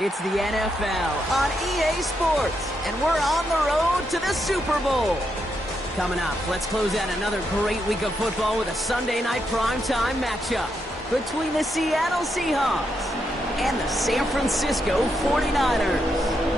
It's the NFL on EA Sports, and we're on the road to the Super Bowl. Coming up, let's close out another great week of football with a Sunday night primetime matchup between the Seattle Seahawks and the San Francisco 49ers.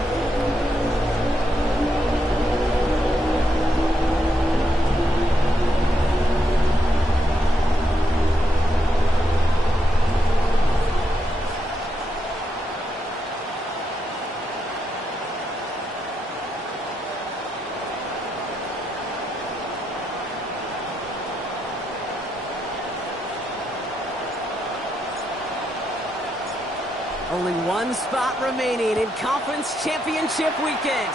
Only one spot remaining in Conference Championship Weekend.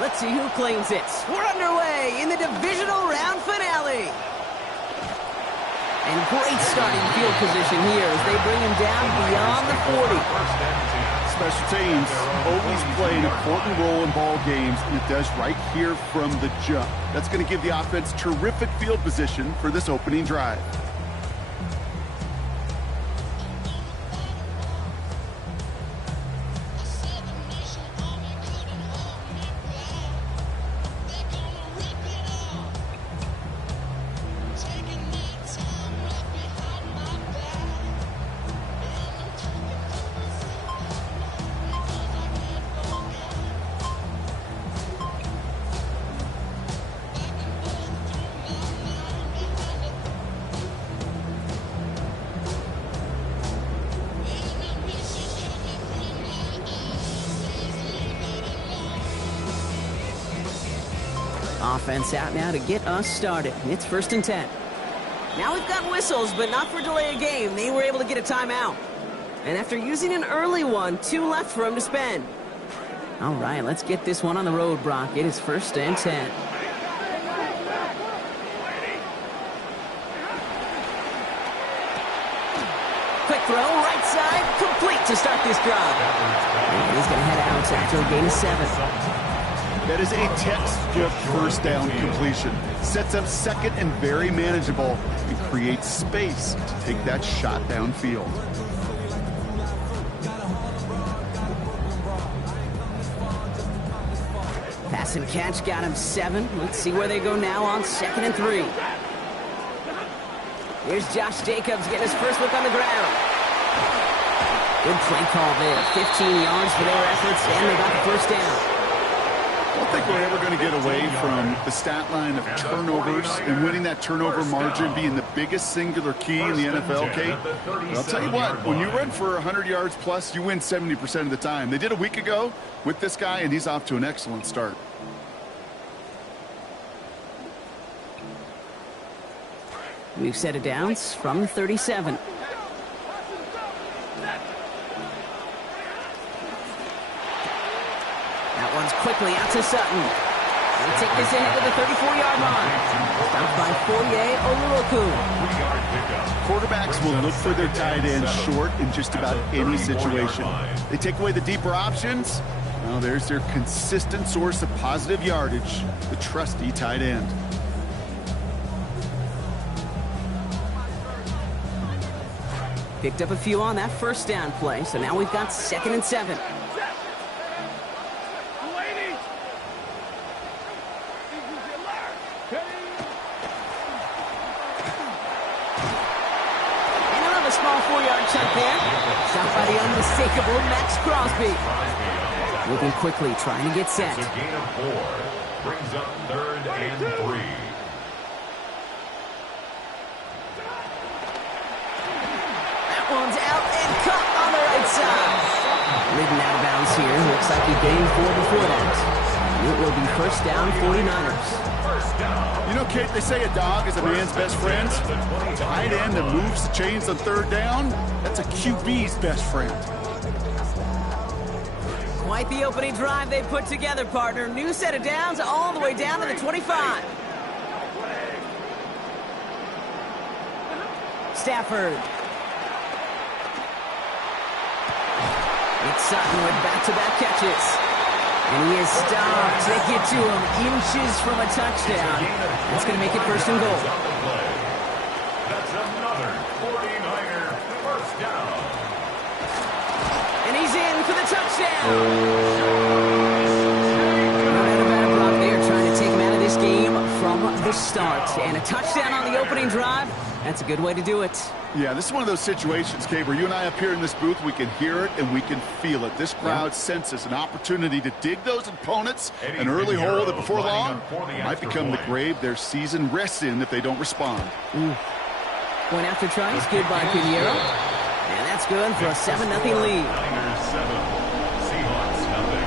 Let's see who claims it. We're underway in the divisional round finale. And great starting field position here as they bring him down beyond the 40. Special teams always play an important role in ball games, and it does right here from the jump. That's going to give the offense terrific field position for this opening drive. Offense out now to get us started. It's 1st and 10. Now we've got whistles, but not for delay of game. They were able to get a timeout. And after using an early one, 2 left for him to spend. All right, let's get this one on the road, Brock. It is 1st and 10. Quick throw, right side, complete to start this drive. And he's going to head out after a gain of 7. That is a textbook first down completion. Sets up second and very manageable and creates space to take that shot downfield. Pass and catch got him 7. Let's see where they go now on 2nd and 3. Here's Josh Jacobs getting his first look on the ground. Good play call there. 15 yards for their efforts, and they got the first down. I don't think we're ever going to get away from the stat line of turnovers and winning that turnover margin being the biggest singular key in the NFL, Kate. But I'll tell you what, when you run for 100 yards plus, you win 70% of the time. They did a week ago with this guy, and he's off to an excellent start. New set of downs from the 37. That one's quickly out to Sutton. They take this ahead to the 34-yard line. Stopped by Foye Oluokun. Quarterbacks will look for their tight end short in just about any situation. They take away the deeper options. Well, there's their consistent source of positive yardage, the trusty tight end. Picked up a few on that first down play, so now we've got 2nd and 7. Small 4-yard chunk there. Shot by the unmistakable Max Crosby. Moving quickly, trying to get set. It's a gain of 4. Brings up 3rd and 3. That one's out and cut on the right side. Leading out of bounds here. Looks like he gained 4 before that. It will be 1st down 49ers. You know, Kate, they say a dog is a man's best friend. Tight end that moves the chains on 3rd down, that's a QB's best friend. Quite the opening drive they put together, partner. New set of downs all the way down to the 25. Stafford. It's Sutton with back-to-back catches. And he is stopped. They get to him inches from a touchdown. That's going to make it 1st and goal. That's another 49er first down. And he's in for the touchdown. They are trying to take him out of this game from the start. And a touchdown on the opening drive, that's a good way to do it. Yeah, this is one of those situations, Cave, where you and I up here in this booth, we can hear it and we can feel it. This crowd senses an opportunity to dig those opponents an early hole that before long might become the grave their season rests in if they don't respond. Point after try is good by Pinheiro. And that's good for a 7-0 lead. Niners 7, Seahawks nothing.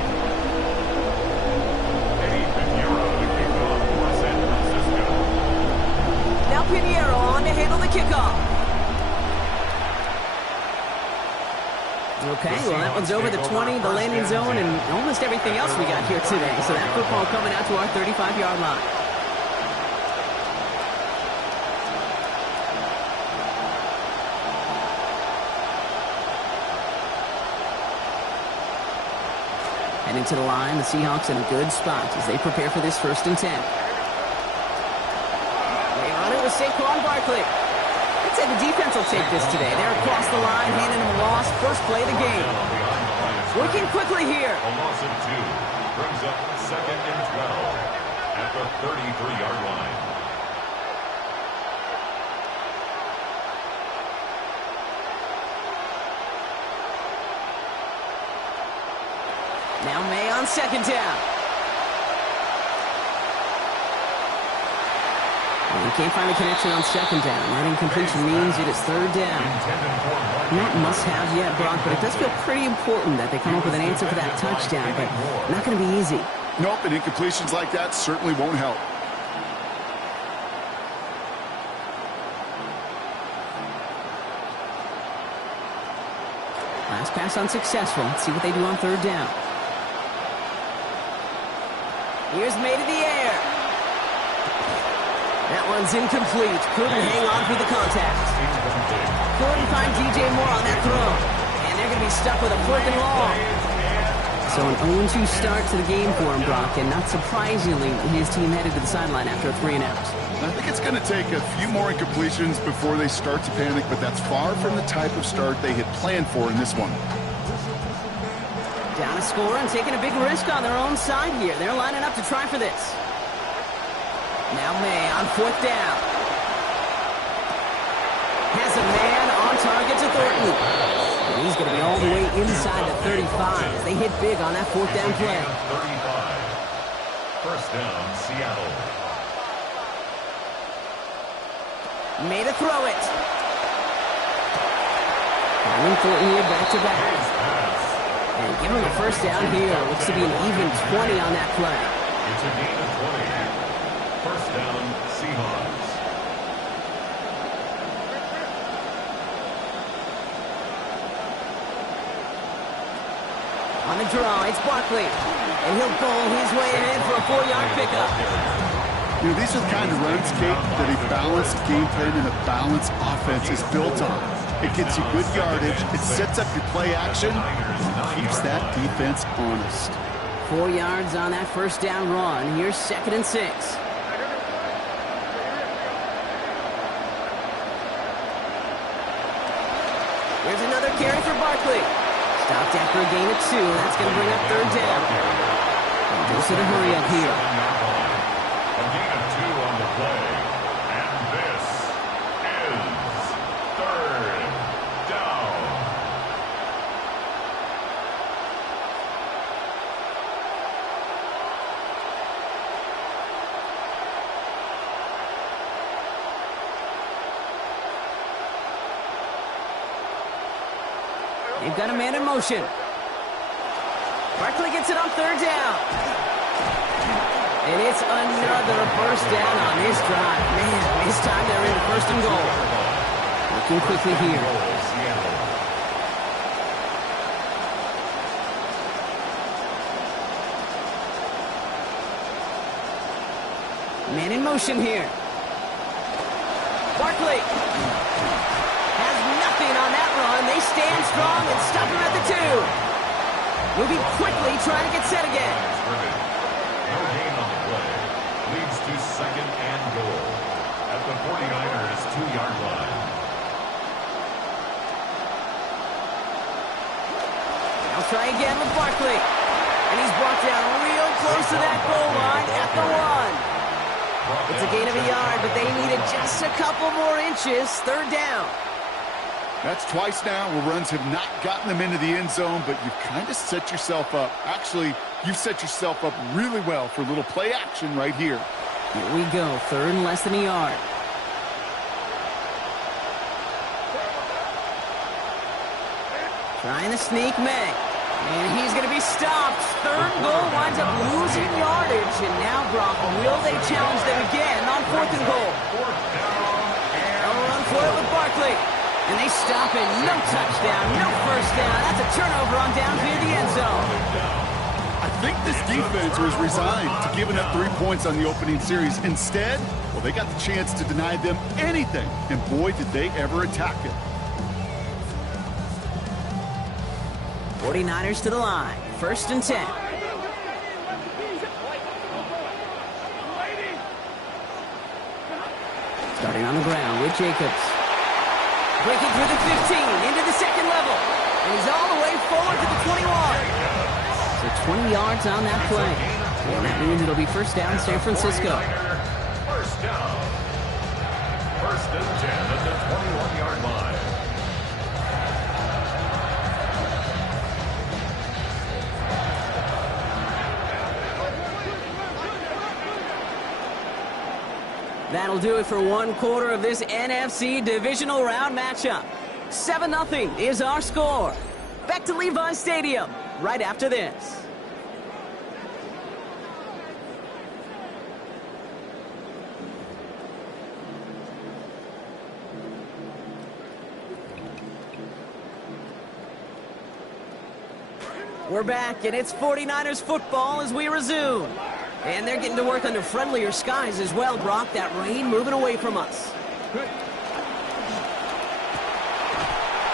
Eddie Pinheiro to kick off for San Francisco. Now Pinheiro on to handle the kickoff. Okay, well that one's over the 20, the landing zone, and almost everything else we got here today. So that football coming out to our 35-yard line. Heading to the line, the Seahawks in a good spot as they prepare for this 1st and 10. They run it with Saquon Barkley. I'd say the defense will take this today. They're across the line, handing him a loss. First play of the game. Working quickly here. A loss of 2 brings up 2nd and 12 at the 33-yard line. Now May on 2nd down. And he can't find the connection on 2nd down. That incompletion means it is 3rd down. Not must-have yet, Brock, but it does feel pretty important that they come up with an answer for that touchdown, but not going to be easy. Nope, and incompletions like that certainly won't help. Last pass unsuccessful. Let's see what they do on 3rd down. Here's May to the air. That one's incomplete. Couldn't hang on through the contact. Couldn't find DJ Moore on that throw. And they're going to be stuck with a 4th and long. So an 0-2 start to the game for him, Brock. And not surprisingly, his team headed to the sideline after a 3-and-out. I think it's going to take a few more incompletions before they start to panic, but that's far from the type of start they had planned for in this one. Down a score and taking a big risk on their own side here. They're lining up to try for this. Now May on 4th down. Has a man on target to Thornton. And he's going to be all the way inside the 35 as they hit big on that 4th down play. 35. 1st down, Seattle. May to throw it. Finding Thornton here back to back. And give him a 1st down here. Looks to be an even 20 on that play. It's a gain of 20. 1st down, Seahawks. On the draw, it's Barkley. And he'll bowl his way ahead for a 4-yard pickup. You know, these are the kind of runs, Kate, that a balanced game plan and a balanced offense is built on. It gets you good yardage, it sets up your play action, and keeps that defense honest. 4 yards on that 1st down run. Here's 2nd and 6. Here's another carry for Barkley. Stopped after a gain of 2. That's going to bring up 3rd down. And goes to the hurry up here. A gain of 2 on the play. And this is 3rd down. They've got a man in motion. Barkley gets it on 3rd down. And it's another 1st down on this drive. Man, this time they're in 1st and goal. Working quickly here. Man in motion here. Barkley has nothing on that run. They stand strong and stop him at the 2. Moving quickly, trying to get set again. No gain on the play. Leads to 2nd and goal at the 49ers 2-yard line. They'll try again with Barkley. And he's brought down real close to that goal line at the 1. It's a gain of a yard, but they needed just a couple more inches. Third down. That's twice now where runs have not gotten them into the end zone, but you've kind of set yourself up. Actually, you've set yourself up really well for a little play action right here. Here we go, third and less than a yard. Trying to sneak May. And he's going to be stopped. Third goal winds up losing yardage. And now, Brock, will they challenge them again on 4th and goal? They'll run for it with Barkley. And they stop it. No touchdown, no first down. That's a turnover on down near the end zone. I think this defense was resigned to giving up 3 points on the opening series. Instead, well, they got the chance to deny them anything. And boy, did they ever attack it. 49ers to the line. 1st and 10. Starting on the ground with Jacobs. Breaking through the 15, into the second level. And he's all the way forward to the 21. So 20 yards on that play. And that means it'll be first down San Francisco. First down. 1st and 10 at the 21-yard line. That'll do it for one quarter of this NFC divisional round matchup. 7-0 is our score. Back to Levi Stadium right after this. We're back, and it's 49ers football as we resume. And they're getting to work under friendlier skies as well, Brock. That rain moving away from us.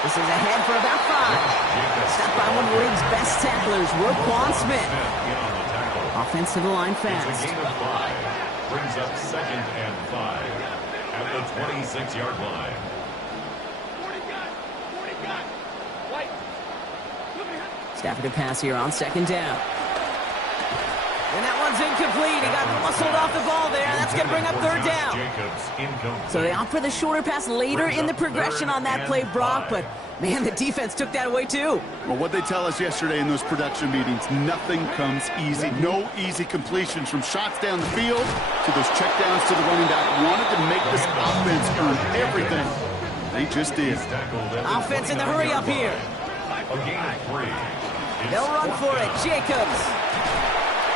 This is ahead for about 5. Stopped by one of the league's best tacklers, Roquan Smith. Offense to the line fast. It's a gain of 5. Brings up 2nd and 5 at the 26-yard line. Stafford to pass here on 2nd down. And that one's incomplete. He got muscled off the ball there. That's going to bring up 3rd down. So they opt for the shorter pass later in the progression on that play, Brock. But, man, the defense took that away, too. Well, what they tell us yesterday in those production meetings, nothing comes easy. No easy completions from shots down the field to those checkdowns to the running back. Wanted to make this offense earn everything. They just did. Offense in the hurry up here. A gain of 3. They'll run for it. Jacobs.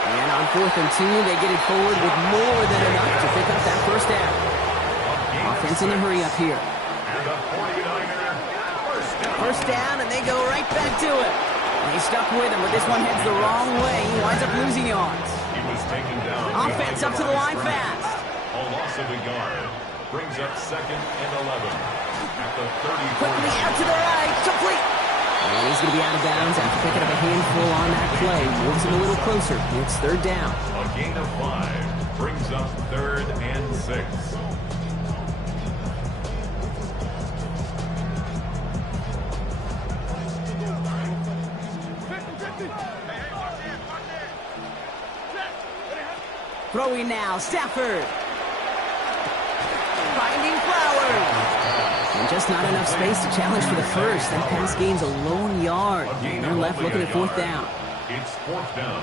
And on 4th and 2, they get it forward with more than enough to pick up that first down. Offense in a hurry up here. First down, and they go right back to it. And he stuck with him, but this one heads the wrong way. He winds up losing yards. He was taken down. Offense up to the line fast. A loss of a yard. Brings up 2nd and 11 at the 30. Quickly out to the right. Complete. And he's going to be out of bounds after picking up a handful on that play. Moves him a little closer. It's 3rd down. A gain of 5. Brings up 3rd and 6. Throwing now. Stafford. Finding Flowers. And just not enough space to challenge for the first. That pass gains a lone yard. And they're left looking at 4th down. It's 4th down.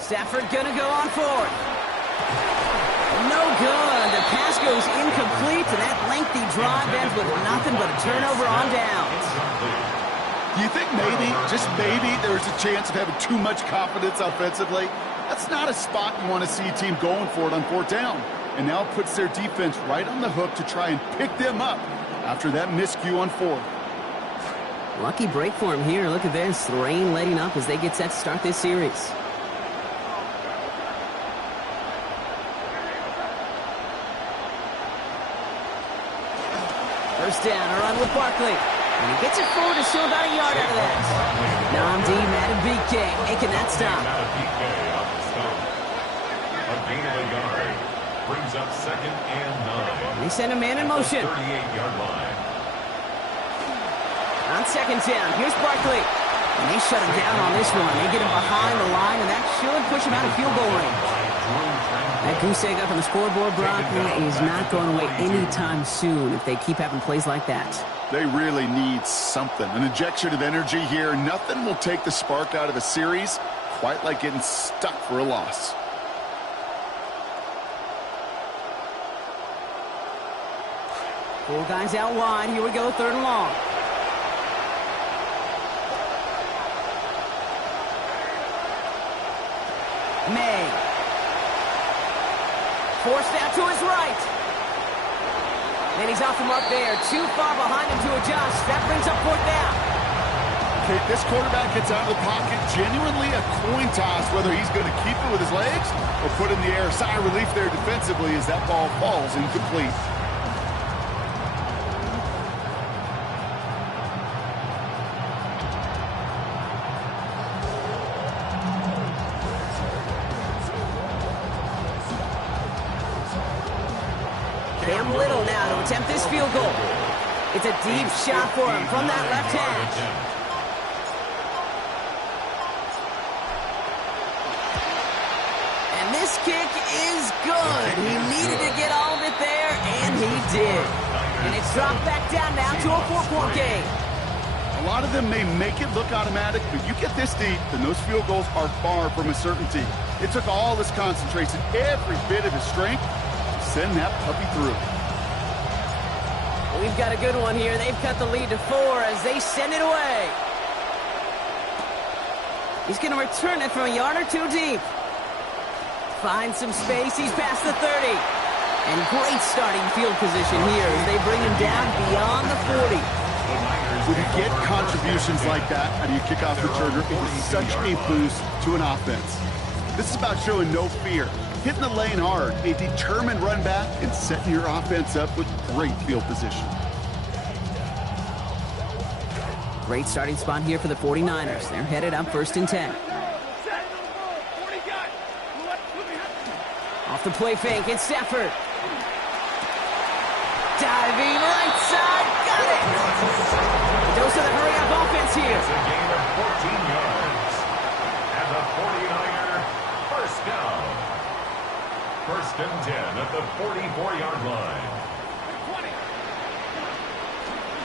Stafford gonna go on 4th. No good. The pass goes incomplete, and that lengthy drive ends with nothing but a turnover on downs. Do you think maybe, just maybe, there's a chance of having too much confidence offensively? That's not a spot you want to see a team going for it on 4th down. And now it puts their defense right on the hook to try and pick them up after that miscue on 4th. Lucky break for him here. Look at this. The rain letting up as they get set to start this series. First down, a run with Barkley. And he gets it forward to still about a yard out of that. Namdi Matabike making that stop. Matabike off the stop. A gain of a yard. Brings up 2nd and 9. They send a man in motion. 38-yard line. On 2nd down, here's Barkley. And they shut him down on this one. They get him behind the line, and that should push him out of field goal range. That goose egg up on the scoreboard, Brock, is not going away anytime soon if they keep having plays like that. They really need something. An injection of energy here. Nothing will take the spark out of a series quite like getting stuck for a loss. Four guys out wide. Here we go, 3rd and long. May. Forced out to his right. And he's off the mark there. Too far behind him to adjust. That brings up 4th down. Okay, this quarterback gets out of the pocket. Genuinely a coin toss whether he's going to keep it with his legs or put it in the air. Sigh of relief there defensively as that ball falls incomplete. Attempt this field goal. It's a deep shot for him from that left hash. And this kick is good. He needed to get all of it there, and he did. And it's dropped back down now to a 4-point game. A lot of them may make it look automatic, but you get this deep, and those field goals are far from a certainty. It took all his concentration, every bit of his strength, to send that puppy through. We've got a good one here. They've cut the lead to 4 as they send it away. He's going to return it from a yard or 2 deep. Finds some space. He's past the 30. And great starting field position here as they bring him down beyond the 40. When you get contributions like that out of your kickoff returner, it is such a boost to an offense. This is about showing no fear, hitting the lane hard, a determined run back, and setting your offense up with great field position. Great starting spot here for the 49ers. They're headed up 1st and 10. Off the play fake, it's Stafford. Diving right side, got it! Dose of the hurry-up offense here. It's a gain of 14 yards. And the 49er first down. 1st and 10 at the 44-yard line.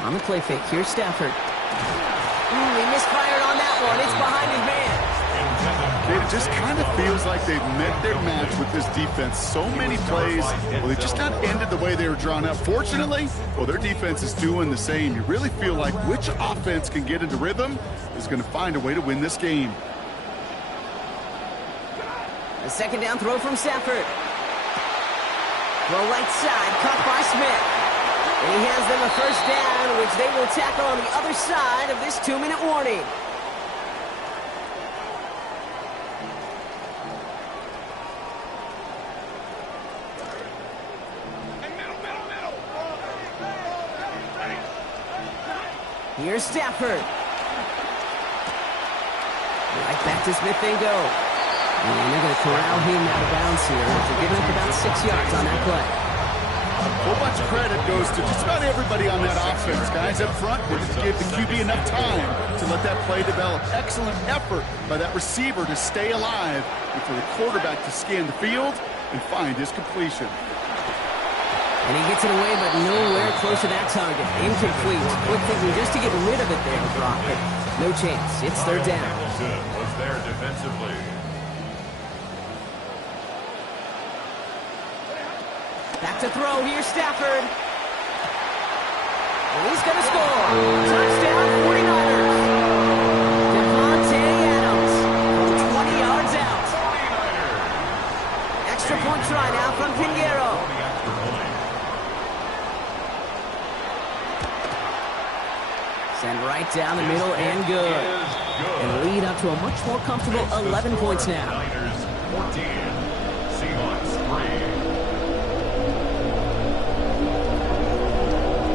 On the play fake, here's Stafford. He misfired on that one. It's behind his man. It just kind of feels like they've met their match with this defense. So many plays, well, they just got ended the way they were drawn up. Fortunately, well, their defense is doing the same. You really feel like which offense can get into rhythm is going to find a way to win this game. A 2nd down throw from Stafford. Throw right side, caught by Smith. And he hands them a 1st down, which they will tackle on the other side of this 2-minute warning. Here's Stafford. Right back to Smith they go. And they're going to corral him out of bounds here. They're giving up about 6 yards on that play. A whole bunch of credit goes to just about everybody on that offense. Guys up front, we're just give the QB enough time to let that play develop. Excellent effort by that receiver to stay alive and for the quarterback to scan the field and find his completion. And he gets it away, but nowhere close to that target. Incomplete. Quick thinking just to get rid of it there, Brock, but no chance. It's 3rd down. Hamilton was there defensively. Back to throw. Here's Stafford. And he's going to score. Touchdown, 49ers. Devontae Adams from 20 yards out. Extra point try now from Pinheiro. Send right down the middle and good. And lead up to a much more comfortable 11 points now. Niners 14, Seahawks 3.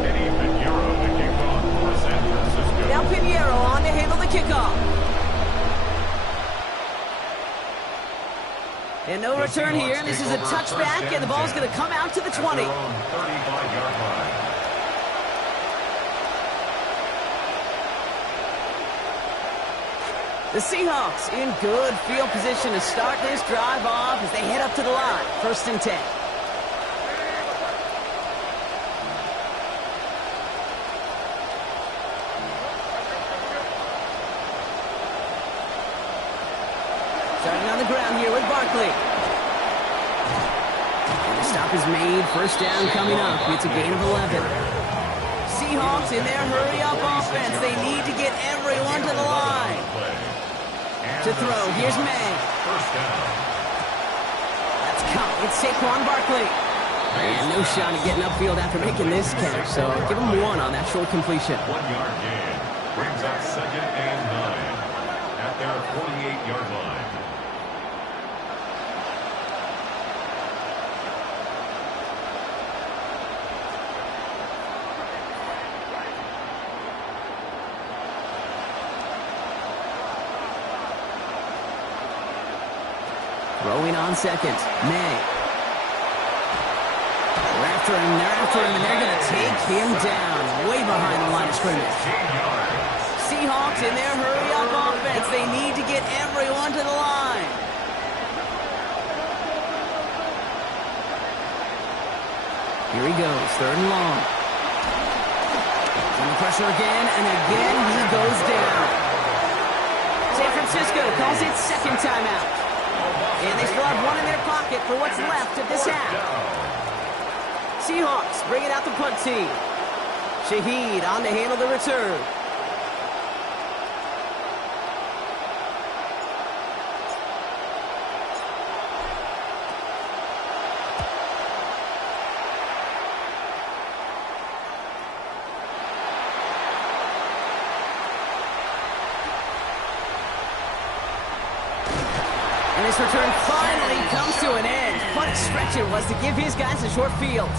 Eddie Pinheiro to kick off for San Francisco. Now Pinheiro on to handle the kickoff. And no return here, and this is a touchback, and the ball's going to come out to the 20. The Seahawks in good field position to start this drive off as they head up to the line. 1st and 10. Starting on the ground here with Barkley. And the stop is made. 1st down coming up. It's a gain of 11. Seahawks in their hurry-up offense. They need to get everyone to the line. To throw, here's May. That's caught. It's Saquon Barkley. And no shot at getting upfield after making this catch, so give him 1 on that short completion. 1-yard gain brings up 2nd and 9 at their 48-yard line. Throwing on 2nd, May. They're after him, and they're going to take him down way behind the line of scrimmage. Seahawks in their hurry-up offense. They need to get everyone to the line. Here he goes, 3rd and long. Under pressure again, and again he goes down. San Francisco calls it 2nd timeout. And they still have 1 in their pocket for what's left of this half. Seahawks bringing out the punt team. Shaheed on to handle the return. And this return finally comes to an end. What a stretch it was to give his guys a short field.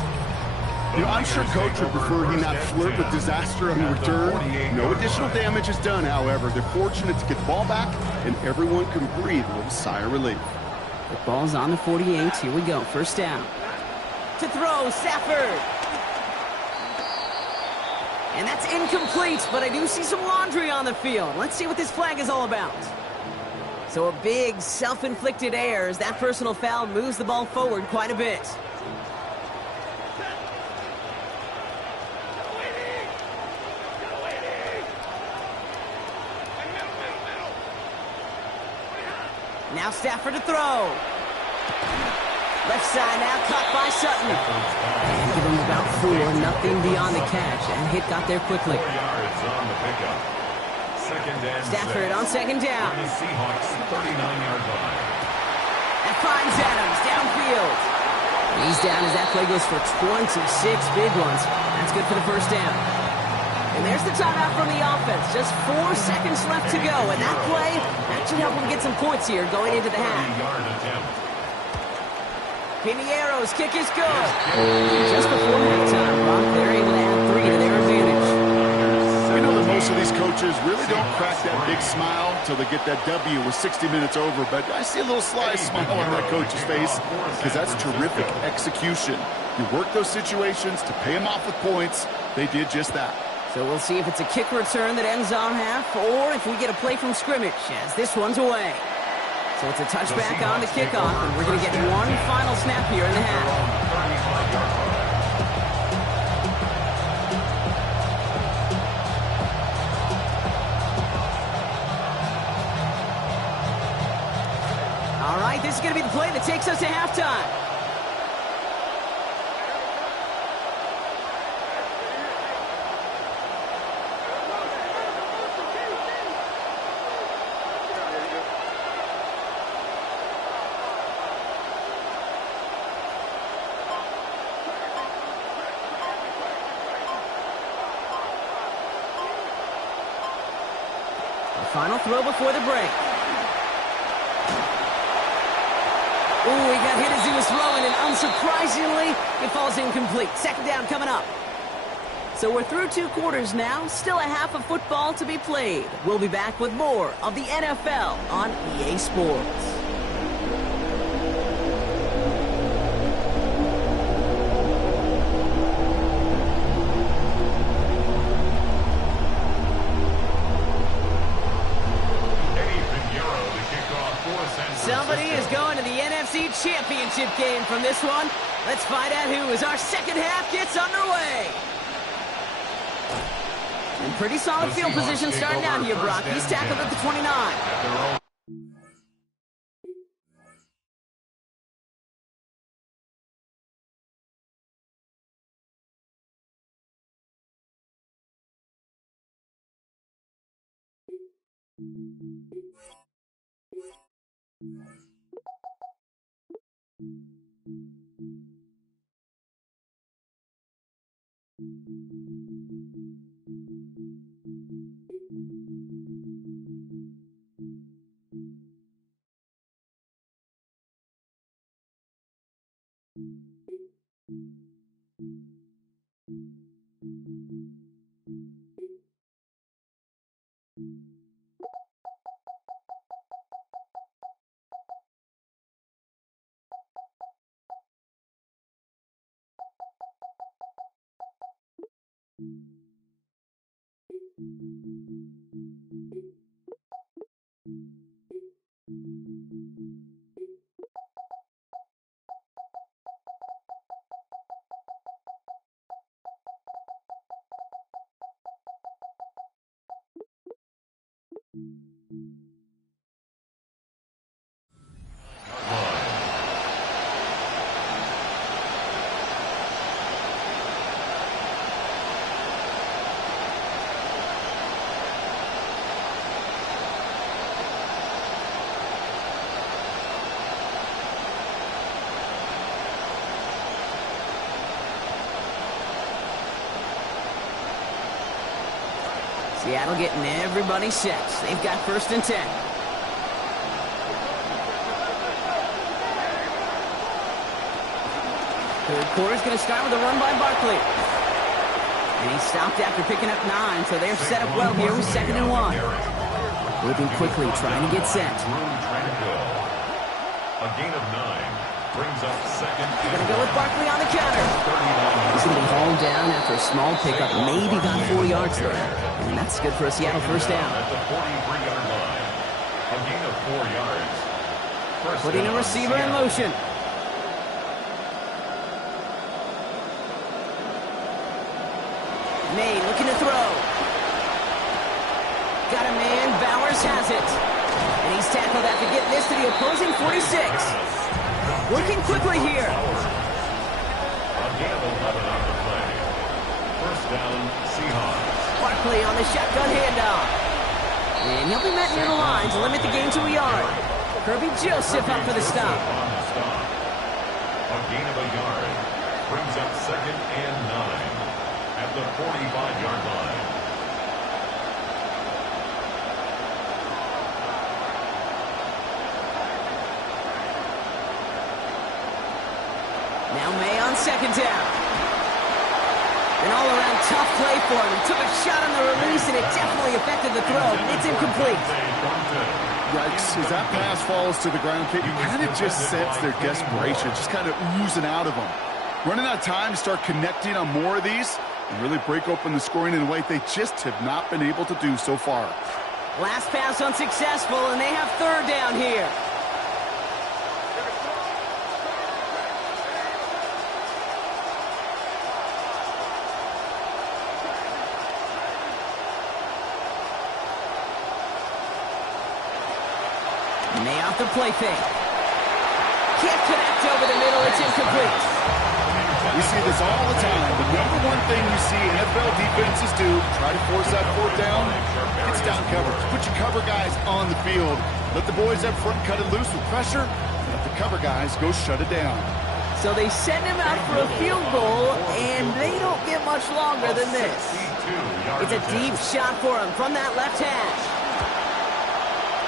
You know, I'm sure Coach would prefer he not flirt with disaster on the return. No additional damage is done, however. They're fortunate to get the ball back, and everyone can breathe a little sigh of relief. The ball's on the 48. Here we go. 1st down. To throw, Stafford. And that's incomplete, but I do see some laundry on the field. Let's see what this flag is all about. So a big self-inflicted error as that personal foul moves the ball forward quite a bit. Now Stafford to throw. Left side now caught by Sutton. And give him about 4, nothing beyond the catch, and hit got there quickly. 4 yards on the pickup. 2nd and Stafford 6 on 2nd down. on the Seahawks 39-yard line. And finds Adams downfield. He's down as that play goes for 26 big ones. That's good for the 1st down. And there's the timeout from the offense. Just 4 seconds left to go. And that play, that should help them get some points here going into the half. 30-yard attempt. Piniero's kick is good. Just before halftime, Brock, they're able to add 3 to their advantage. I know that most of these coaches really don't crack that big smile till they get that W with 60 minutes over, but I see a little sly smile on that coach's face because that's terrific execution. You work those situations to pay them off with points. They did just that. So we'll see if it's a kick return that ends on half or if we get a play from scrimmage as this one's away. So it's a touchback on the kickoff, and we're going to get 1 final snap here in the half. All right, this is going to be the play that takes us to halftime. Final throw before the break. Ooh, he got hit as he was throwing, and unsurprisingly, it falls incomplete. 2nd down coming up. So we're through 2 quarters now, still a half of football to be played. We'll be back with more of the NFL on EA Sports. Somebody is going to the NFC Championship game from this one. Let's find out who as our second half gets underway. In pretty solid field position starting out here, Brock. He's tackled at the 29. Seattle getting everybody set. They've got 1st and 10. Third quarter's going to start with a run by Barkley. And he stopped after picking up 9, so they're set up well here with 2nd and 1. Moving quickly, trying to get set. A gain of 9 brings up 2nd. They're going to go with Barkley on the counter. He's going to be hauled down after a small pickup, maybe got 4 yards there. And that's good for a Seattle 1st down. At the 43-yard line. A gain of 4 yards. Putting a receiver in motion. May looking to throw. Got a man. Bowers has it. And he's tackled after getting this to the opposing 46. Working quickly here. A gain of 11 on the play. 1st down, Seahawks. Barkley on the shotgun handoff. And he'll be met near the line to limit the gain to a yard. Kirby Joseph up for the stop. A gain of a yard brings up 2nd and 9 at the 45-yard line. Now May on 2nd down. An all-around tough play for him. He took a shot on the release, and it definitely affected the throw. It's incomplete. Yikes. As that pass falls to the ground, Kate, you kind of just sense their desperation, just kind of oozing out of them. Running out of time to start connecting on more of these and really break open the scoring in a way they just have not been able to do so far. Last pass unsuccessful, and they have 3rd down here. May off the play fake. Can't connect over the middle. It's incomplete. We see this all the time. The number one thing you see NFL defenses do, try to force that 4th down, it's down coverage. Put your cover guys on the field. Let the boys up front cut it loose with pressure. Let the cover guys go shut it down. So they send him out for a field goal, and they don't get much longer than this. It's a deep shot for him from that left hash.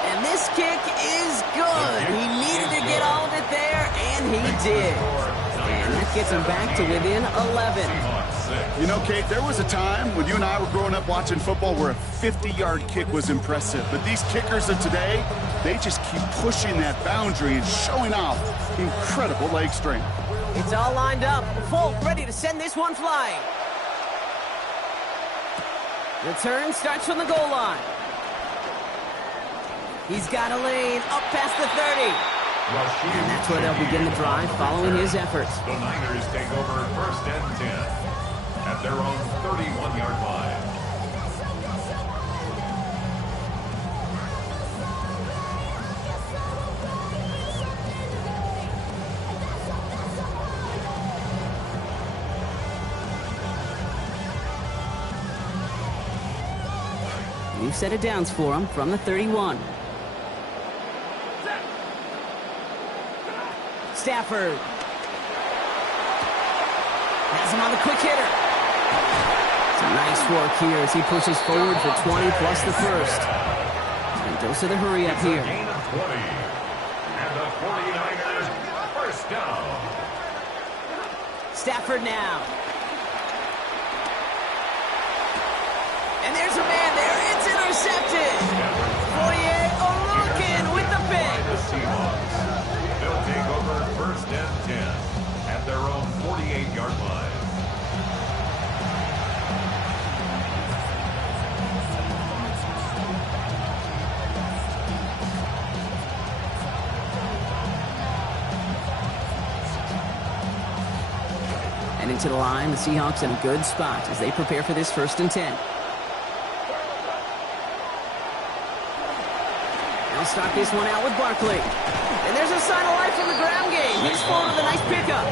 And this kick is good. He needed to get all of it there, and he did. And that gets them back to within 11. You know, Kate, there was a time when you and I were growing up watching football where a 50-yard kick was impressive. But these kickers of today, they just keep pushing that boundary and showing off incredible leg strength. It's all lined up. Folk ready to send this one flying. Return starts from the goal line. He's got a lane up past the 30. And that's where they'll begin the drive following his efforts. The Niners take over 1st and 10 at their own 31-yard line. New set of downs for him from the 31. Stafford has him on the quick hitter. Some nice work here as he pushes forward for 20 plus the first. And dose of the hurry up here. Gain of 20. And the 49ers first down. Stafford now. And there's a man there. It's intercepted. Fourier looking with the pick. The Seahawks. They'll take over 1st and 10 at their own 48-yard line. And into the line, the Seahawks in a good spot as they prepare for this 1st and 10. They'll start this one out with Barkley. And there's a sign of life from the ground game. He's forward with a nice pickup.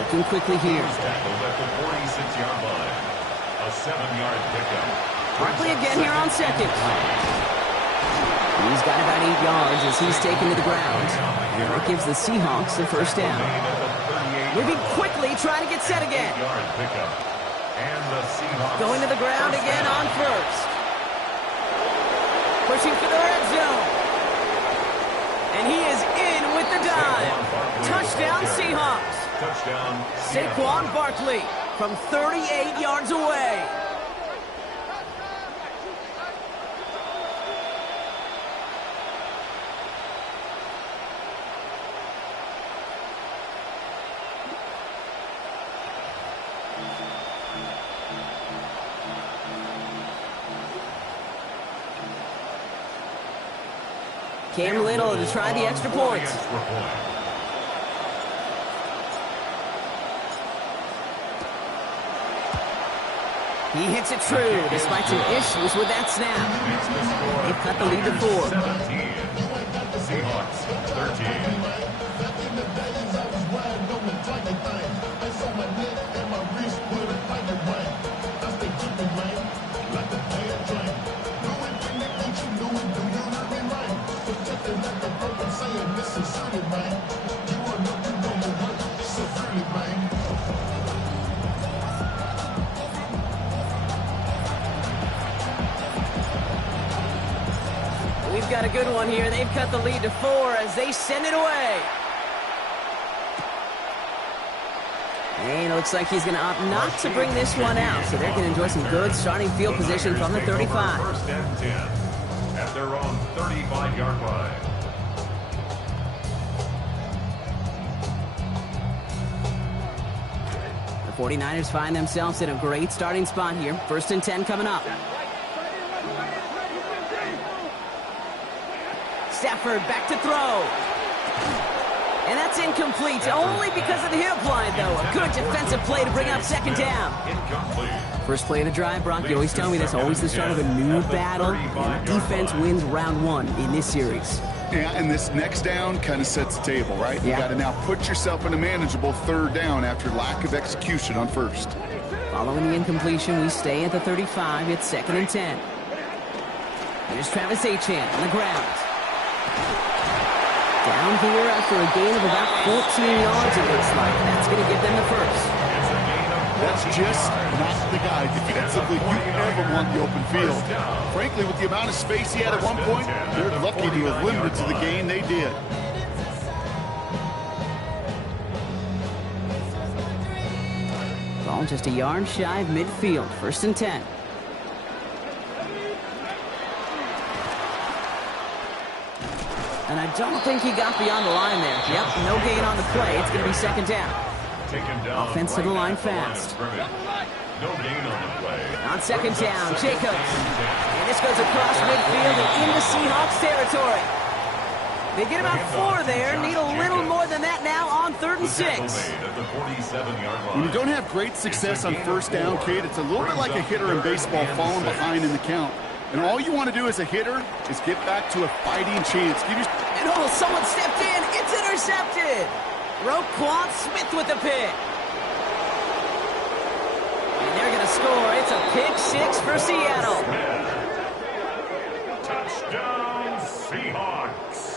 Looking quickly here. Tackled at the 46-yard line. A 7-yard pickup. Barkley again here on second. He's got about 8 yards as he's taken to the ground. And that gives the Seahawks the first down. Moving quickly, trying to get set again. Going to the ground again on first. Pushing for the red zone. And he is in with the dive. Touchdown Seahawks. Touchdown Saquon Barkley from 38 yards away. Cam Little to try the extra points. He hits it true despite some issues with that snap. They've cut the lead to 4. 17. Seahawks 13. We've got a good one here. They've cut the lead to 4 as they send it away. And it looks like he's going to opt not to bring this one out, so they're going to enjoy some good starting field position from the 35. 1st and 10 at their own 35-yard line. The 49ers find themselves in a great starting spot here. 1st and 10 coming up. Stafford back to throw. And that's incomplete, only because of the hit applied, though. A good defensive play to bring up 2nd down. First play of the drive, Brock. You always tell me that's always the start of a new battle. And the defense wins round 1 in this series. Yeah, and this next down kind of sets the table, right? You Yeah. got to now put yourself in a manageable 3rd down after lack of execution on 1st. Following the incompletion, we stay at the 35. It's 2nd and 10. Here's Travis Etienne on the ground. Down here after a gain of about 14 yards, it looks like. That's going to give them the first. That's just not the guy defensively you ever want the open field. Frankly, with the amount of space he had at one point, they're lucky to have limited to the gain they did. Ball just a yard shy of midfield. 1st and 10. And I don't think he got beyond the line there. Yep, no gain on the play. It's going to be 2nd down. Offense to the line fast. No gain on the play. On 2nd down, Jacobs. And this goes across midfield and into Seahawks territory. They get about 4 there. Need a little more than that now on 3rd and 6. When you don't have great success on 1st down, Kate, it's a little bit like a hitter in baseball falling behind in the count. And all you want to do as a hitter is get back to a fighting chance. And oh, someone stepped in. It's intercepted. Roquan Smith with the pick. And they're going to score. It's a pick 6 for Seattle. Touchdown, Seahawks.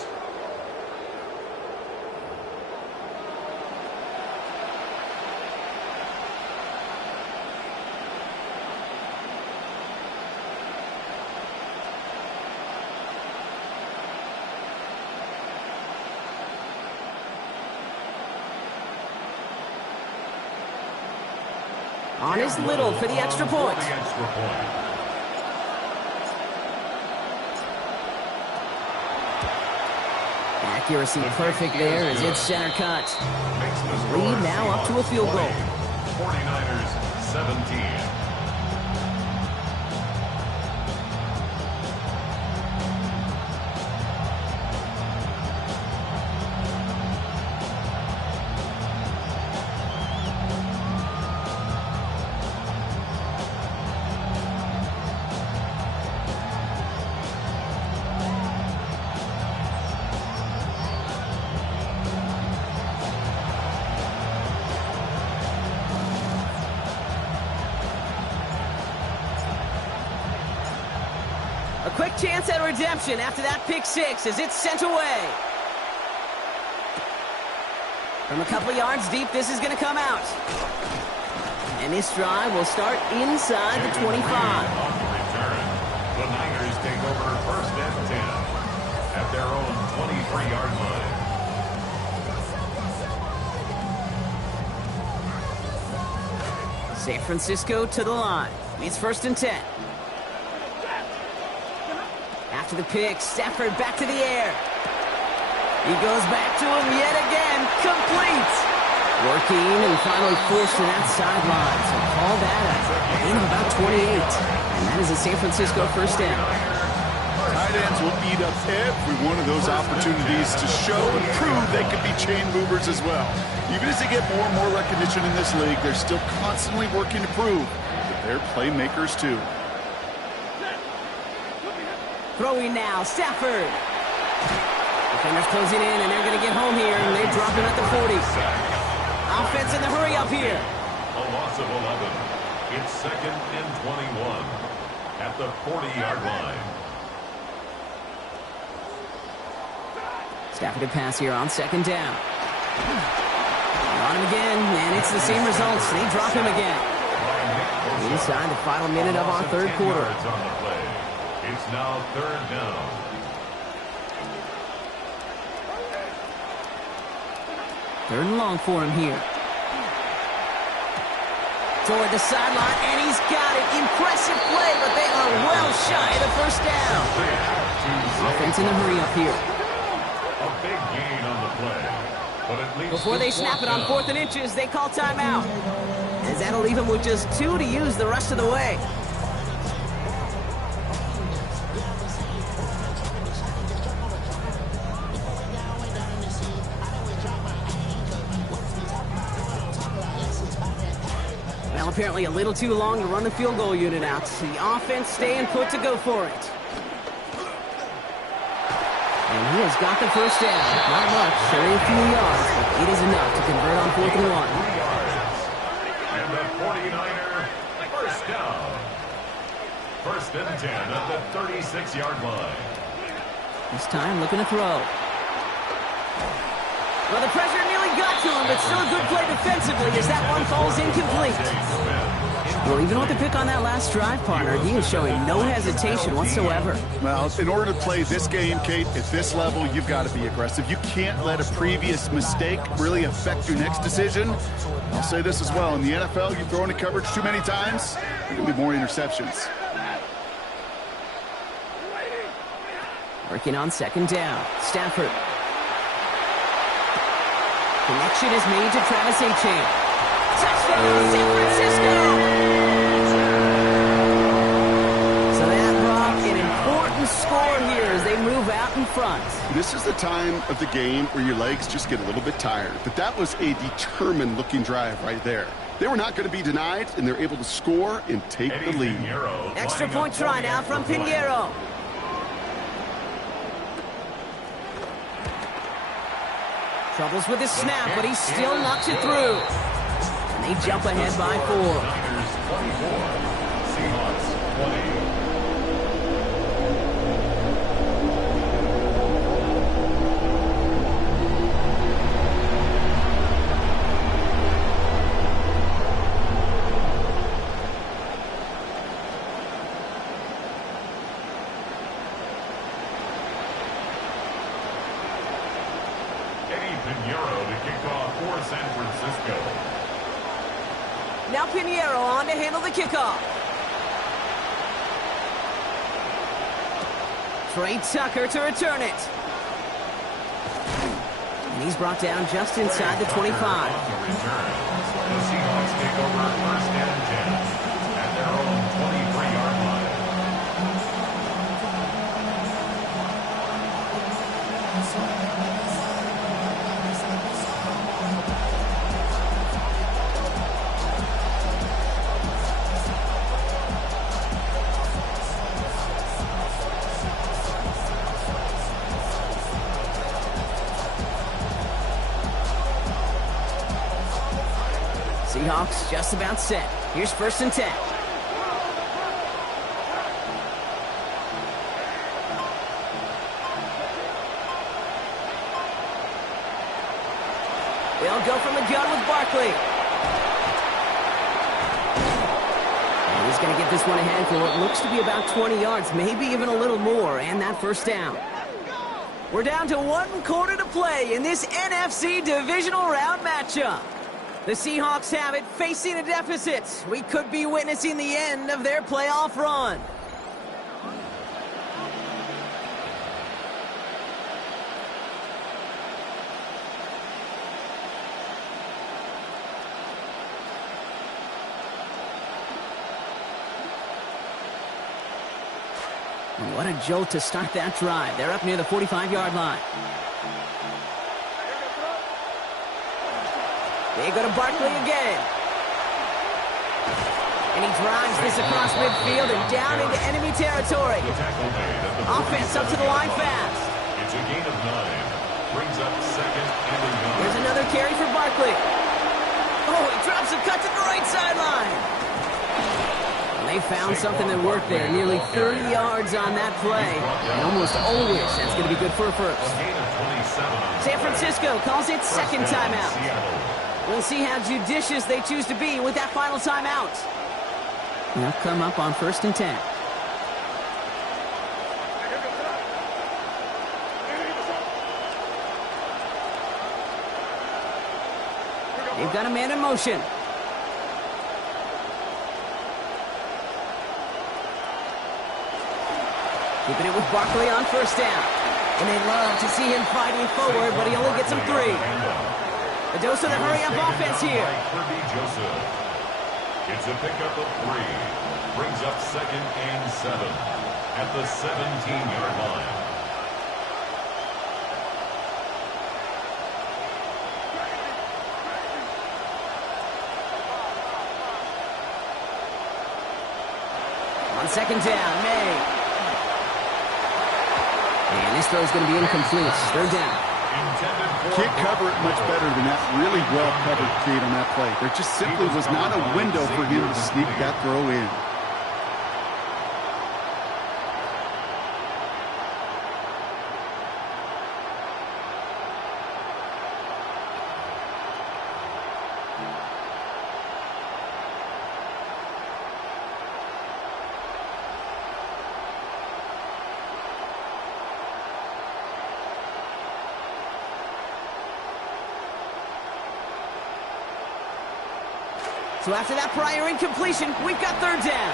On is Little for the extra point. Accuracy perfect there as it's center cut. Lead now up to a field goal. 49ers 17. A quick chance at redemption after that pick 6 as it's sent away. From a couple of yards deep, this is going to come out. And this drive will start inside the 25. On the return, the Niners take over 1st and 10 at their own 23-yard line. San Francisco to the line. It's 1st and 10. After the pick, Stafford back to the air. He goes back to him yet again. Complete. Working and finally forced to that sideline. So call that a gain of about 28. And that is a San Francisco 1st down. Tight ends will eat up every one of those opportunities to show and prove they can be chain movers as well. Even as they get more and more recognition in this league, they're still constantly working to prove that they're playmakers too. Throwing now, Stafford. Defenders closing in, and they're going to get home here, and they drop him at the 40. Offense in the hurry up here. A loss of 11. It's 2nd and 21 at the 40-yard line. Stafford to pass here on 2nd down. On him again, and it's the same results. They drop him again. Inside the final minute of our 3rd quarter. It's now 3rd down. Third and long for him here. Toward the sideline, and he's got it. Impressive play, but they are well shy of the 1st down. Offense in the hurry up here. A big gain on the play. But at least before they snap it on 4th and inches, they call timeout. As that'll leave him with just 2 to use the rest of the way. Well, apparently a little too long to run the field goal unit out. The offense staying put to go for it. And he has got the 1st down. Not much, only a few yards, but it is enough to convert on 4th and 1. And the 49er 1st down. 1st and 10 at the 36-yard line. This time looking to throw. Well, the pressure nearly got to him, but still a good play defensively as that one falls incomplete. Well, even with the pick on that last drive, partner, he was showing no hesitation whatsoever. Well, in order to play this game, Kate, at this level, you've got to be aggressive. You can't let a previous mistake really affect your next decision. I'll say this as well. In the NFL, you throw into coverage too many times, there will be more interceptions. Working on second down. Stafford. Connection is made to Travis Etienne. Touchdown, San Francisco! So that brought an important score here as they move out in front. This is the time of the game where your legs just get a little bit tired. But that was a determined-looking drive right there. They were not going to be denied, and they're able to score and take the lead. Extra point try now from Pinheiro. Troubles with his snap, but he still knocks it through. And they jump ahead by 4. Seahawks 20. Pinheiro to kick off for San Francisco. Now Pinheiro on to handle the kickoff. Trey Tucker to return it. And he's brought down just inside the 25. The Seahawks take over first and 10 at their own 23-yard line. Seahawks just about set. Here's first and 10. They'll go from the gun with Barkley. And he's going to get this one ahead for what looks to be about 20 yards, maybe even a little more, and that first down. We're down to 1 quarter to play in this NFC divisional round matchup. The Seahawks have it, facing a deficit. We could be witnessing the end of their playoff run. What a jolt to start that drive. They're up near the 45-yard line. They go to Barkley again. And he drives this across midfield and down into enemy territory. Offense up to the line fast. It's a gain of 9. Brings up second and a yard. Here's another carry for Barkley. Oh, he drops a cut to the right sideline. And they found something that worked there. Nearly 30 yards on that play. And almost always that's going to be good for a first. San Francisco calls it second timeout. We'll see how judicious they choose to be with that final timeout. They'll come up on first and 10. They've got a man in motion. Keeping it with Barkley on first down. And they love to see him fighting forward, but he only gets him 3. A dose of the hurry-up offense here. It's a pickup of 3. Brings up second and 7 at the 17-yard line. On second down, May. And this throw is going to be incomplete. Third down. Can't cover it much better than that. Really well covered, Kate, on that play. There just simply was not a window for him to sneak that throw in. So after that prior incompletion, we've got third down.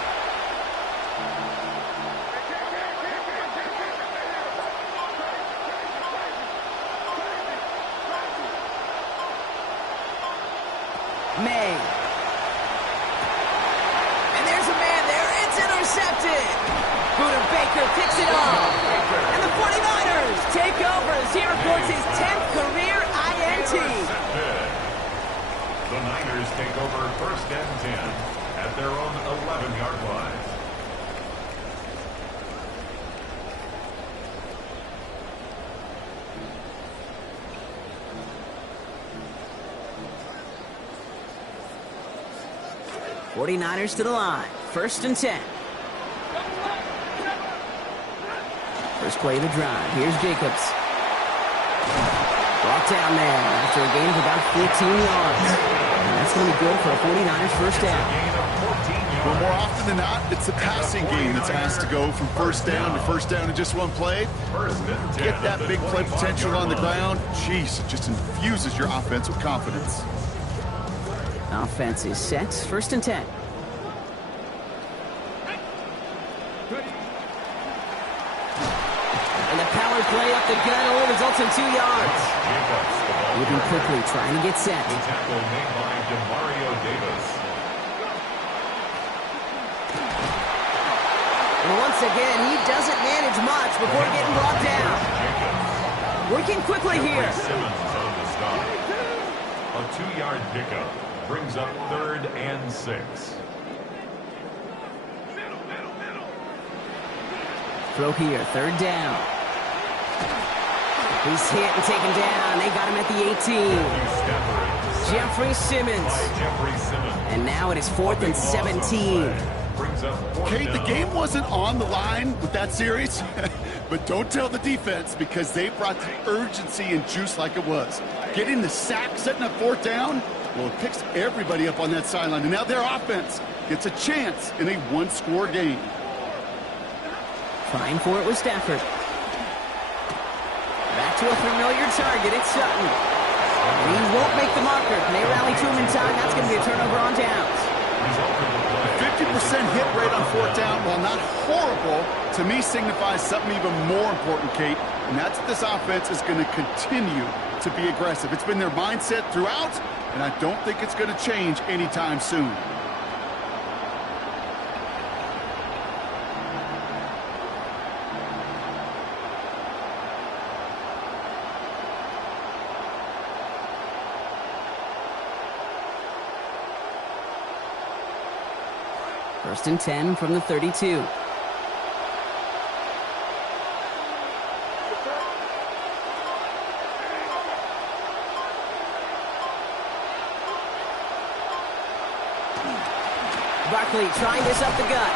May. And there's a man there. It's intercepted. Buda Baker picks it off. And the 49ers take over as he records his 10th career INT. The Niners take over first and 10 at their own 11-yard line. '49ers to the line. First and 10. First play of the drive. Here's Jacobs. Brought down there after a gain of about 15 yards. And that's going to be good for a 49ers first down. Well, more often than not, it's the passing game that's asked to go from first down in just one play. Get that big play potential on the ground. Jeez, it just infuses your offense with confidence. Offense is set. First and 10. And the power play up the gut only results in 2 yards. Moving quickly, trying to get set. The tackle made by Demario Davis. And once again, he doesn't manage much before getting brought down. Working quickly here. Simmons on the stop. A 2-yard pickup brings up third and 6. Throw here, third down. He's hit and taken down. They got him at the 18. Jeffrey Simmons. And now it is 4th and 17. Okay, the game wasn't on the line with that series, but don't tell the defense because they brought the urgency and juice like it was. Getting the sack, setting up 4th down, well, it picks everybody up on that sideline, and now their offense gets a chance in a one-score game. Trying for it with Stafford. Back to a familiar target. It's Sutton. And he won't make the marker. And they rally to him in time. That's going to be a turnover on downs. The 50% hit rate on 4th down, while not horrible, to me signifies something even more important, Kate, and that's that this offense is going to continue to be aggressive. It's been their mindset throughout, and I don't think it's going to change anytime soon. First and 10 from the 32. Barkley trying this up the gut.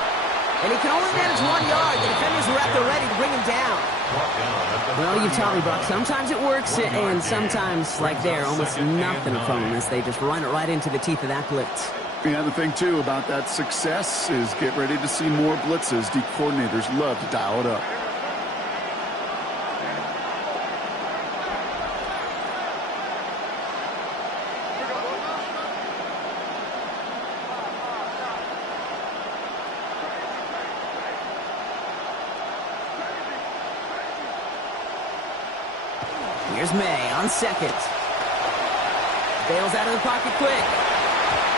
And he can only manage 1 yard. The defenders were at the ready to bring him down. Well, you've taught me, Buck. Sometimes it works, and sometimes, like there, almost nothing from them as they just run it right into the teeth of that blitz. Yeah, the thing, too, about that success is get ready to see more blitzes. The coordinators love to dial it up. Here's May on second. Bails out of the pocket quick.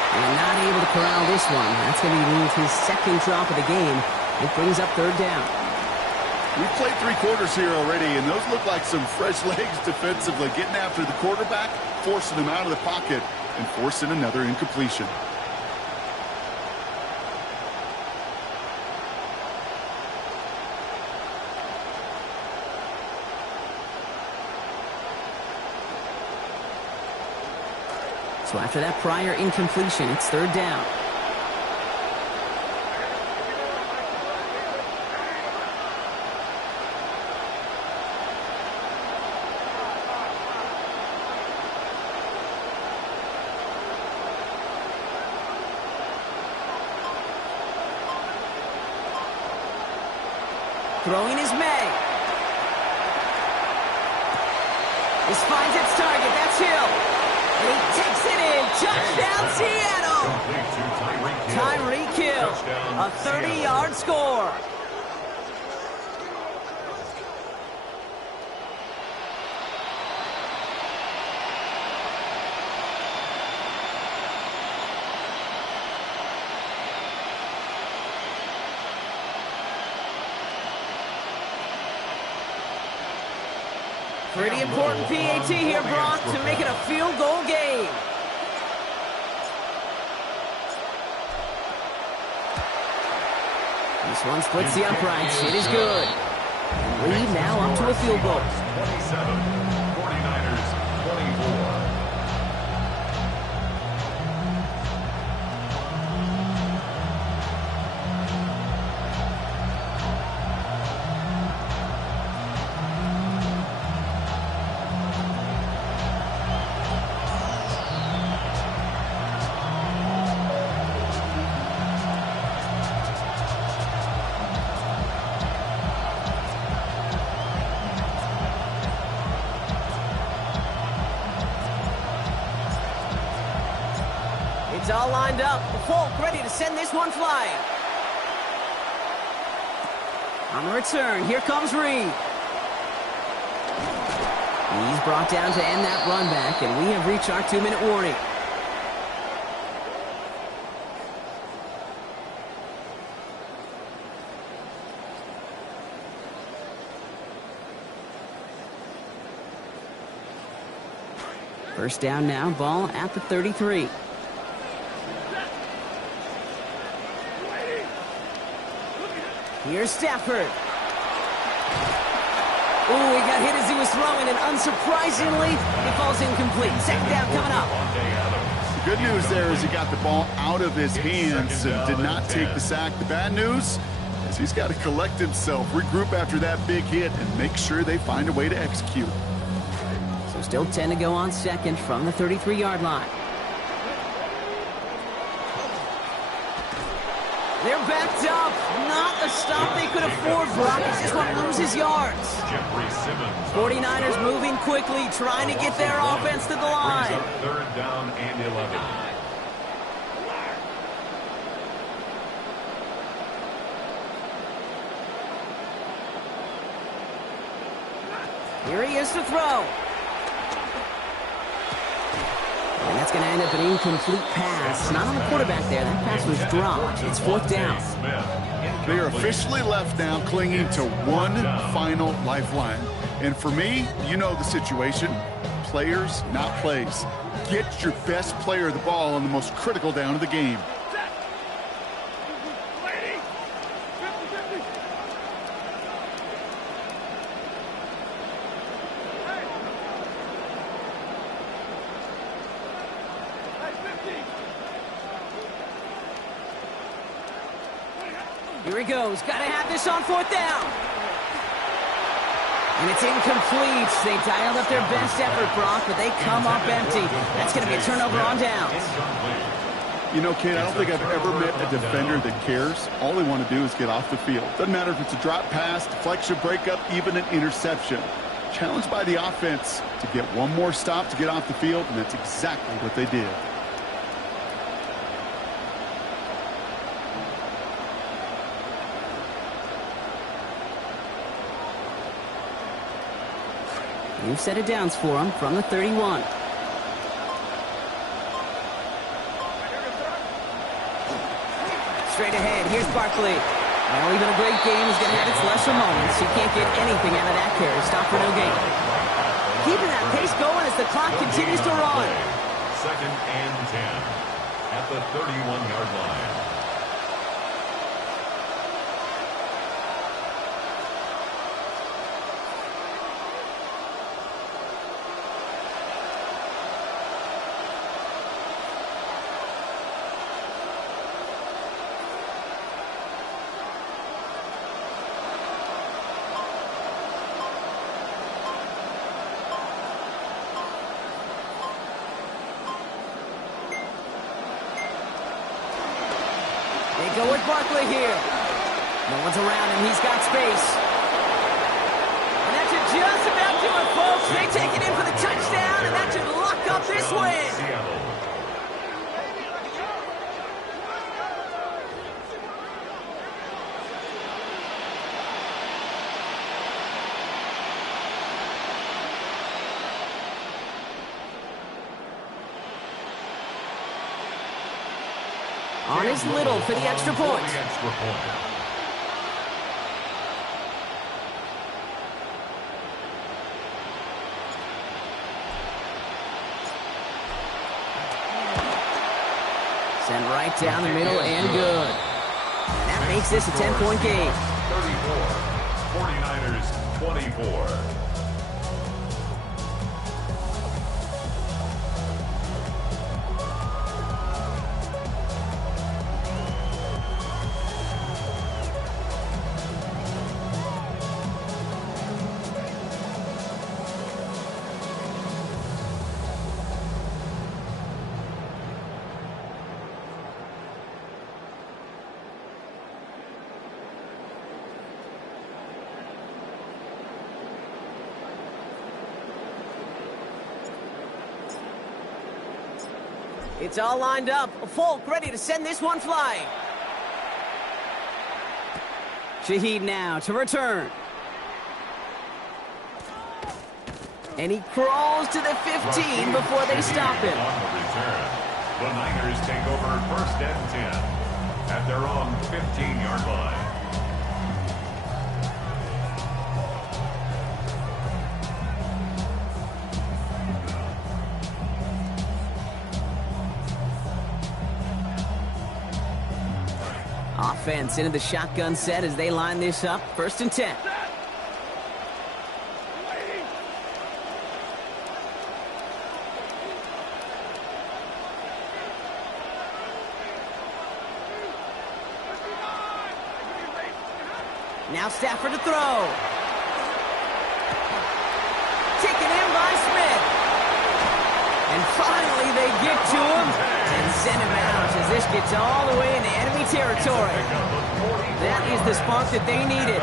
And not able to corral this one. That's going to be his second drop of the game. It brings up third down. We've played 3 quarters here already, and those look like some fresh legs defensively. Getting after the quarterback, forcing him out of the pocket, and forcing another incompletion. So after that prior incompletion, it's third down. Throwing is May. This finds its target. That's Hill. And he takes it in. Touchdown, Seattle! A 30-yard score. Pretty important PAT here, Brock, to make it a field goal game. This one splits the uprights. It is good. Lead now up to a field goal. 27, 49ers 24. It's all lined up. The Folk ready to send this one flying. On the return, here comes Reed. He's brought down to end that run back, and we have reached our 2-minute warning. First down now, ball at the 33. Here's Stafford. Ooh, he got hit as he was throwing, and unsurprisingly, he falls incomplete. Second down coming up. The good news there is he got the ball out of his hands and did not take the sack. The bad news is he's got to collect himself, regroup after that big hit, and make sure they find a way to execute. So still 10 to go on second from the 33-yard line. They're backed up. Not a stop they could afford, Brock, as this one loses yards. 49ers moving quickly, trying to get their offense to the line. Third down and 11. Here he is to throw. And that's going to end up an incomplete pass. Not on the quarterback there. That pass was dropped. It's fourth down. They are officially left now clinging to one final lifeline. And for me, you know the situation. Players, not plays. Get your best player the ball on the most critical down of the game. Here he goes. Got to have this on fourth down. And it's incomplete. They dialed up their best effort, Brock, but they come up empty. That's going to be a turnover on downs. You know, Kate, I don't think I've ever met a defender that cares. All they want to do is get off the field. Doesn't matter if it's a drop pass, deflection, breakup, even an interception. Challenged by the offense to get one more stop to get off the field, and that's exactly what they did. New set of downs for him from the 31. Straight ahead, here's Barkley. Well, even a great game is going to have its lesser moments. He can't get anything out of that carry. Stop for no gain. Keeping that pace going as the clock continues to run. Second and 10 at the 31-yard line. They go with Barkley here. No one's around him. He's got space. And that should just about do it, folks. They take it in for the touchdown, and that should lock up this win. on his little for the extra point. Sent right down the middle and good. That makes this a 10-point game. 34, 49ers 24. It's all lined up. Folk ready to send this one flying. Shaheed now to return. And he crawls to the 15 before they stop him. On the return, the Niners take over 1st and 10 at their own 15-yard line. Offense into the shotgun set as they line this up. 1st and 10. Now Stafford to throw. Taken in by Smith. And finally they get to him and send him out as this gets all the way into enemy territory. That is the spark that they needed.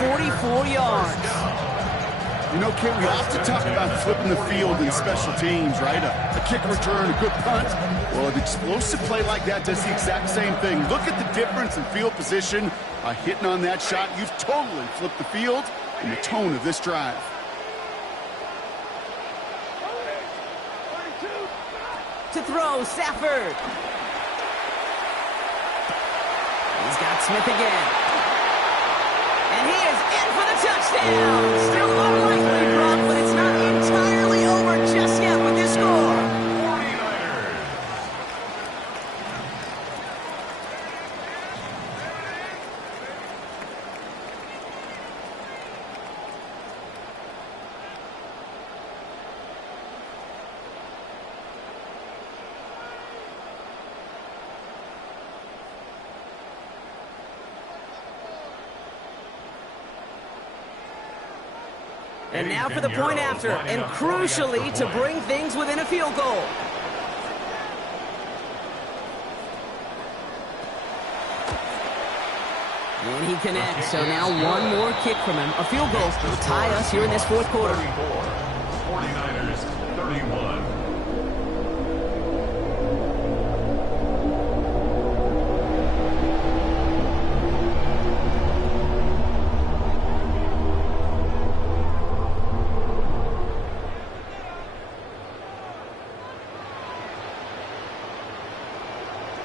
44 yards. You know, Kit, we often talk about flipping the field in special teams, right? A kick return, a good punt. Well, an explosive play like that does the exact same thing. Look at the difference in field position. By hitting on that shot, you've totally flipped the field and the tone of this drive. To throw, Stafford. He's got Smith again. And he is in for the touchdown. Still unlikely, Brock, but it's not entirely over just yet with this score. 49ers. And now for the point after, and crucially to bring things within a field goal. And he connects, so now one more kick from him. A field goal will tie us here in this 4th quarter. 49ers 31.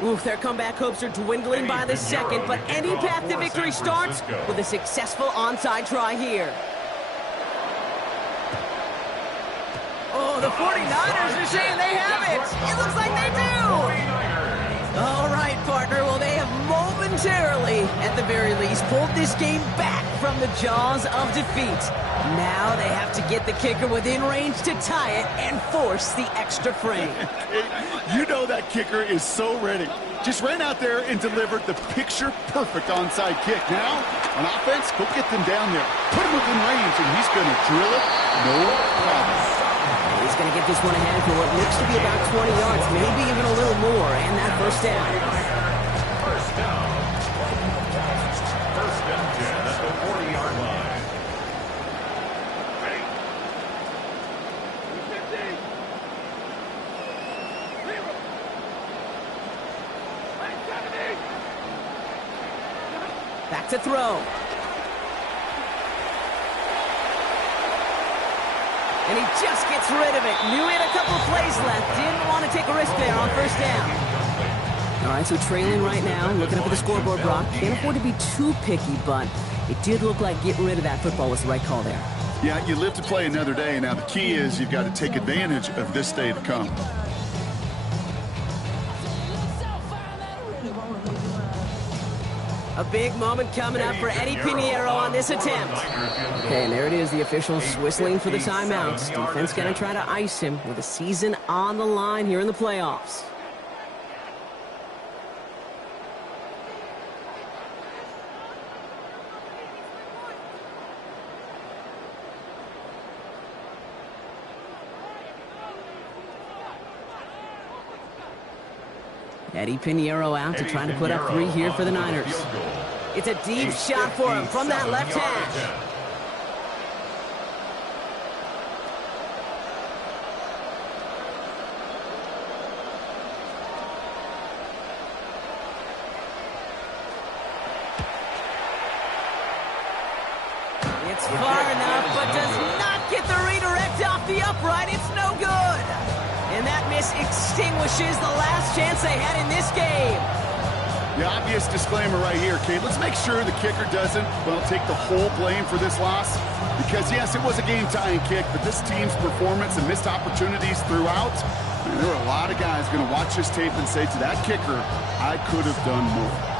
Oof, their comeback hopes are dwindling by the second, but any path to victory starts with a successful onside try here. Oh, the 49ers are saying they have it. It looks like they do. All right, partner. Well, they have momentarily, at the very least, pulled this game back from the jaws of defeat. Now they have to get the kicker within range to tie it and force the extra frame. You know that kicker is so ready. Just ran out there and delivered the picture-perfect onside kick. Now, on offense, go get them down there. Put him within range, and he's going to drill it, no problem. He's going to get this one ahead for what looks to be about 20 yards, maybe even a little more, and that 1st down. 1st down. 1st and 10 at the 40-yard line. Back to throw. And he just gets rid of it. Knew he had a couple of plays left. Didn't want to take a risk there on 1st down. All right, so trailing right now, looking up at the scoreboard, Brock. Can't afford to be too picky, but it did look like getting rid of that football was the right call there. Yeah, you live to play another day. Now, the key is you've got to take advantage of this day to come. A big moment coming up for Eddie Pinheiro on this attempt. Okay, and there it is, the officials whistling for the timeouts. Defense going to try to ice him with the season on the line here in the playoffs. Eddie Pinheiro out to try to put up 3 here for the Niners. It's a deep shot for him from that left hash. It's far enough, but does not get the redirect off the upright. It's no good. And that miss extinguishes the last chance they had in this game. The obvious disclaimer right here, Kate. Let's make sure the kicker doesn't, well, take the whole blame for this loss. Because, yes, it was a game-tying kick, but this team's performance and missed opportunities throughout, man, there were a lot of guys going to watch this tape and say to that kicker, I could have done more.